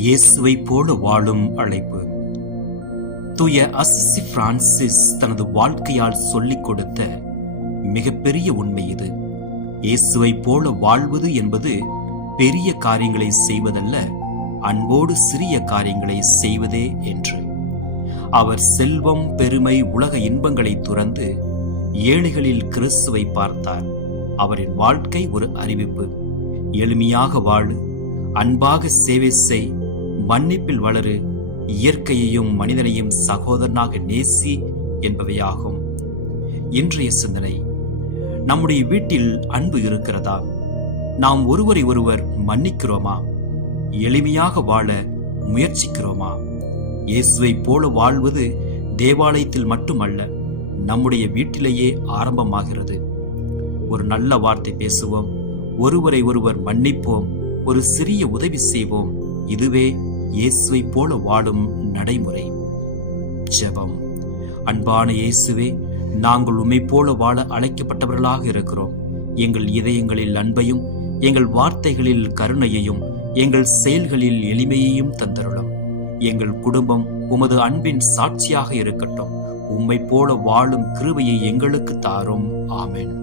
இயேசுவை போல வாழும் அழைப்பு. தூய அசிசி பிரான்சிஸ் தனது வாழ்க்கையால் சொல்லிக் கொடுத்த மிகப்பெரிய உண்மை இது. இயேசுவை போல வாழ்வது என்பது பெரிய காரியங்களை செய்வதல்ல, அன்போடு சிறிய காரியங்களை செய்வதே என்று. அவர் செல்வம், பெருமை, உலக இன்பங்களை துறந்து ஏழைகளில் கிறிஸ்துவை பார்த்தார். அவரின் வாழ்க்கை ஒரு அறிவிப்பு. எளிமையாக வாழு, அன்பாக சேவை செய், மன்னிப்பில் வளரு, இயற்கையையும் மனிதனையும் சகோதரனாக நேசி என்பவையாகும். இன்றைய சிந்தனை: நம்முடைய வீட்டில் அன்பு இருக்கிறதா? நாம் ஒருவரை ஒருவர் மன்னிக்கிறோமா? எளிமையாக வாழ முயற்சிக்கிறோமா? இயேசுவை போல வாழ்வது தேவாலயத்தில் மட்டுமல்ல, நம்முடைய வீட்டிலேயே ஆரம்பமாகிறது. ஒரு நல்ல வார்த்தை பேசுவோம், ஒருவரை ஒருவர் மன்னிப்போம், ஒரு சிறிய உதவி செய்வோம். இதுவே இயேசுவை போல வாழும் நடைமுறை. ஜெபம். அன்பான இயேசுவே, நாங்கள் உம்மை போல வாழ அழைக்கப்பட்டவர்களாக இருக்கிறோம். எங்கள் இதயங்களில் அன்பையும், எங்கள் வார்த்தைகளில் கருணையையும், எங்கள் செயல்களில் எளிமையையும் தந்தருளும். எங்கள் குடும்பம் உமது அன்பின் சாட்சியாக இருக்கட்டும். உம்மை போல வாழும் கிருபையை எங்களுக்கு தாரும். ஆமென்.